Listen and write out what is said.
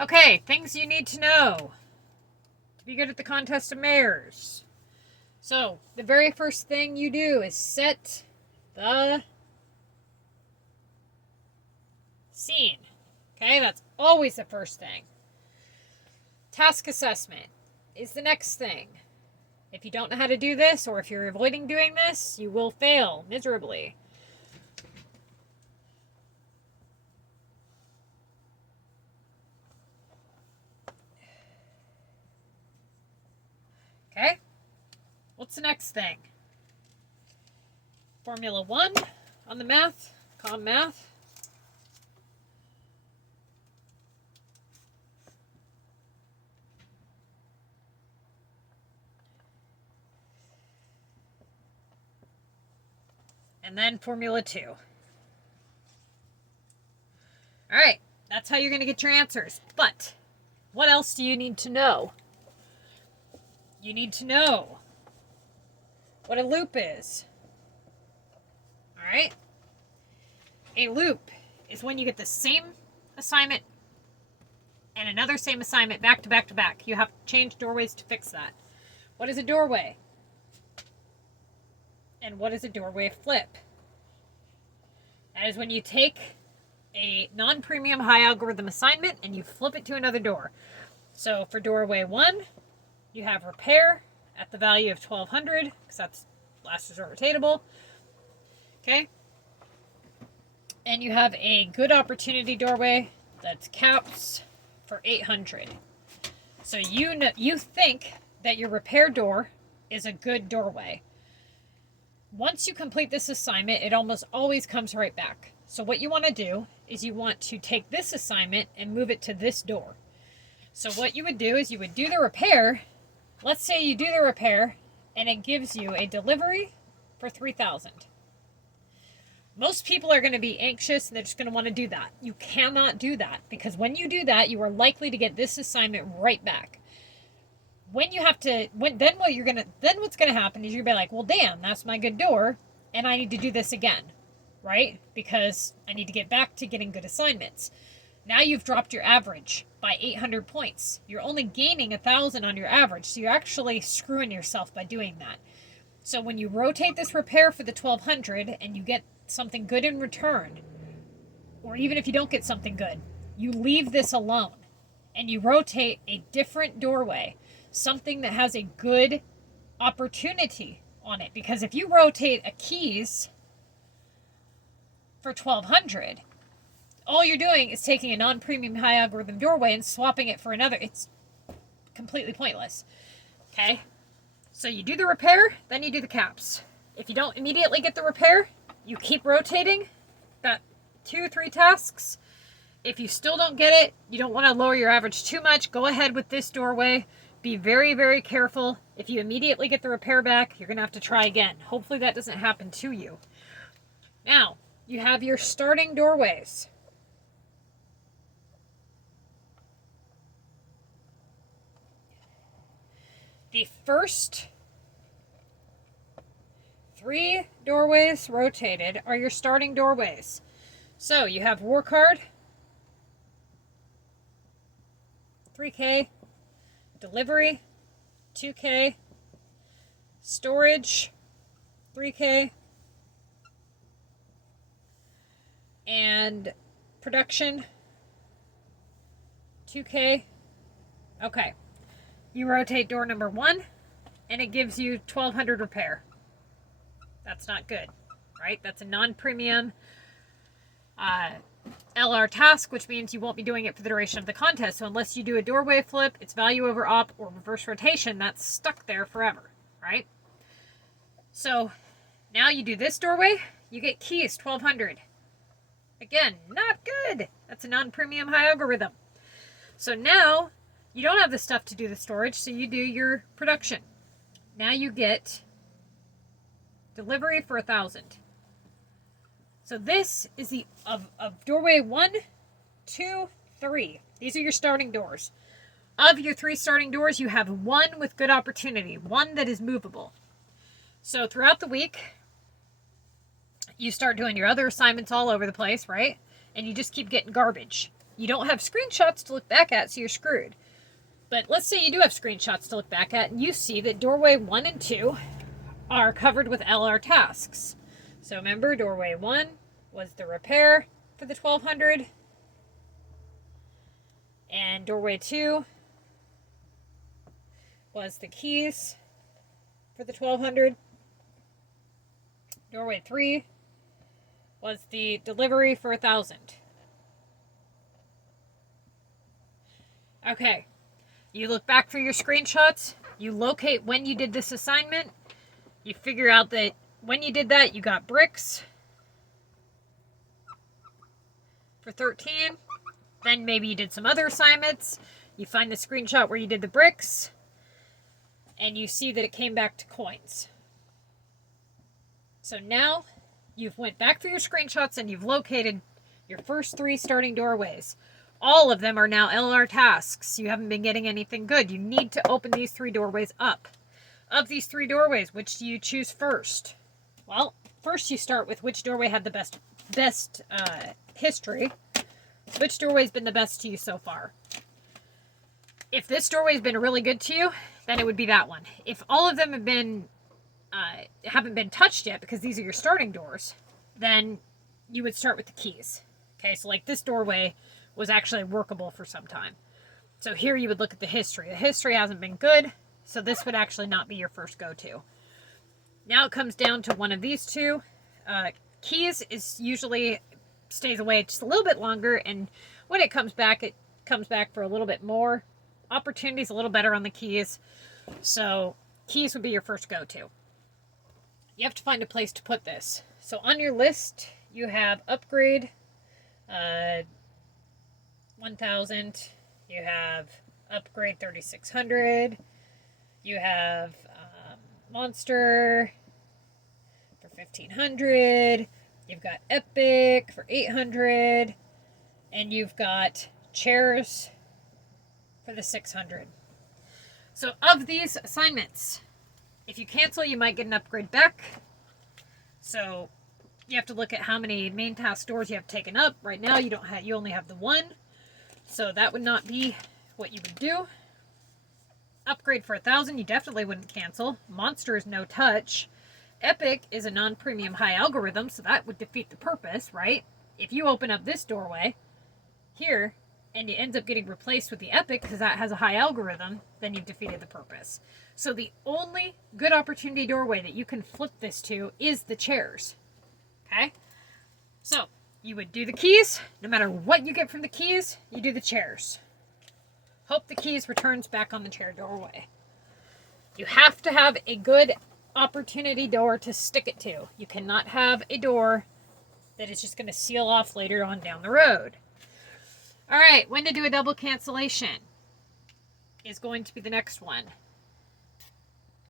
Okay, things you need to know to be good at the Contest of Mayors. So, the very first thing you do is set the scene. Okay, that's always the first thing. Task assessment is the next thing. If you don't know how to do this, or if you're avoiding doing this, you will fail miserably. Okay? What's the next thing? Formula 1 on the math, comm math. And then Formula 2. Alright, that's how you're going to get your answers. But, what else do you need to know? You need to know what a loop is. Alright? A loop is when you get the same assignment and another same assignment back to back to back. You have to change doorways to fix that. What is a doorway? And what is a doorway flip? That is when you take a non-premium high algorithm assignment and you flip it to another door. So for doorway 1, you have repair at the value of 1200 because that's last resort rotatable. Okay? And you have a good opportunity doorway that's caps for 800. So you think that your repair door is a good doorway. Once you complete this assignment, it almost always comes right back. So what you want to do is you want to take this assignment and move it to this door. So what you would do is you would do the repair. Let's say you do the repair and it gives you a delivery for 3,000. Most people are going to be anxious and they're just going to want to do that. You cannot do that because when you do that, you are likely to get this assignment right back. When you have to, then what's going to happen is you're going to be like, well, damn, that's my good door, and I need to do this again, right? Because I need to get back to getting good assignments. Now you've dropped your average by 800 points. You're only gaining 1,000 on your average, so you're actually screwing yourself by doing that. So when you rotate this repair for the 1,200 and you get something good in return, or even if you don't get something good, you leave this alone and you rotate a different doorway. Something that has a good opportunity on it. Because if you rotate a keys for 1,200, all you're doing is taking a non-premium high algorithm doorway and swapping it for another. It's completely pointless. Okay? So you do the repair, then you do the caps. If you don't immediately get the repair, you keep rotating that 2-3 tasks. If you still don't get it, you don't want to lower your average too much, go ahead with this doorway. Be very, very careful. If you immediately get the repair back, you're going to have to try again. Hopefully that doesn't happen to you. Now, you have your starting doorways. The first 3 doorways rotated are your starting doorways. So you have war card, 3K, delivery, 2K, storage, 3K, and production, 2K. Okay. You rotate door number 1, and it gives you 1,200 repair. That's not good, right? That's a non-premium LR task, which means you won't be doing it for the duration of the contest. So unless you do a doorway flip, it's value over op or reverse rotation, that's stuck there forever, right? So now you do this doorway, you get keys, 1,200. Again, not good. That's a non-premium high algorithm. So now you don't have the stuff to do the storage, so you do your production. Now you get delivery for 1,000. So this is the of doorway 1, 2, 3. These are your starting doors. Of your 3 starting doors, you have 1 with good opportunity, 1 that is movable. So throughout the week, you start doing your other assignments all over the place, right? And you just keep getting garbage. You don't have screenshots to look back at, so you're screwed. But let's say you do have screenshots to look back at, and you see that doorway 1 and 2 are covered with LR tasks. So remember, doorway 1 was the repair for the 1200, and doorway 2 was the keys for the 1200. Doorway 3 was the delivery for 1000. Okay, you look back through your screenshots, you locate when you did this assignment, you figure out that when you did that, you got bricks for 13. Then maybe you did some other assignments. You find the screenshot where you did the bricks, and you see that it came back to coins. So now you've went back through your screenshots and you've located your first 3 starting doorways. All of them are now LR tasks. You haven't been getting anything good. You need to open these 3 doorways up. Of these 3 doorways, which do you choose first? Well, first you start with which doorway had the best history. Which doorway's been the best to you so far? If this doorway's been really good to you, then it would be that one. If all of them have been haven't been touched yet, because these are your starting doors, then you would start with the keys. Okay, so like this doorway was actually workable for some time. So here you would look at the history. The history hasn't been good, so this would actually not be your first go-to. Now it comes down to one of these 2. Keys is usually stays away just a little bit longer, and when it comes back for a little bit more. Opportunity's a little better on the keys, so keys would be your first go-to. You have to find a place to put this. So on your list, you have upgrade 1000, you have upgrade 3600, you have monster for 1500, you've got epic for 800, and you've got chairs for the 600. So of these assignments, if you cancel, you might get an upgrade back. So you have to look at how many main task doors you have taken up. Right now you only have the 1. So that would not be what you would do. Upgrade for 1000, you definitely wouldn't cancel. Monster is no touch. Epic is a non-premium high algorithm, so that would defeat the purpose, right? If you open up this doorway here and it ends up getting replaced with the epic because that has a high algorithm, then you've defeated the purpose. So the only good opportunity doorway that you can flip this to is the chairs. Okay? So you would do the keys. No matter what you get from the keys, you do the chairs. Hope the keys returns back on the chair doorway. You have to have a good opportunity door to stick it to. You cannot have a door that is just going to seal off later on down the road. All right, when to do a double cancellation is going to be the next one.